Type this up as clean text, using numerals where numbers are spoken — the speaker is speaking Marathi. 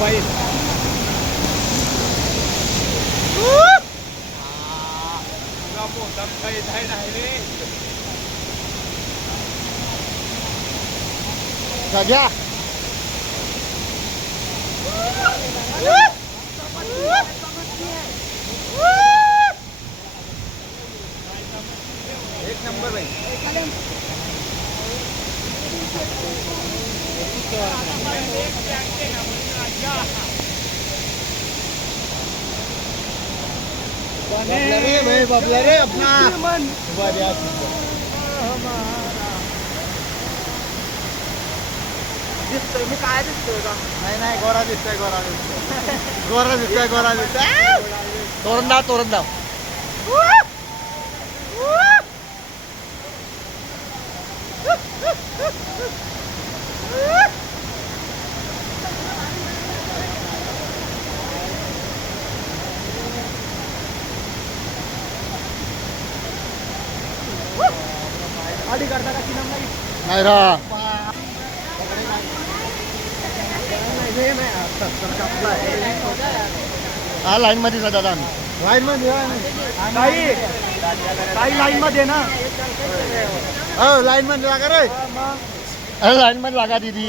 बाई मोठा काही नाही रे सगळ्या एक नंबर भाई रे भाई बबला रे अपना दिसतोय मी काय दिसतोय का नाही गोरा दिसतोय गोरा दिसतोय तोरण दाव आधी करता का किनाम नाही नाही रा हा लाईन मध्ये जा दादा लाईन मध्ये काही लाईन मध्ये ना लाईन मध्ये लागा रे लाईन मध्ये लागा दीदी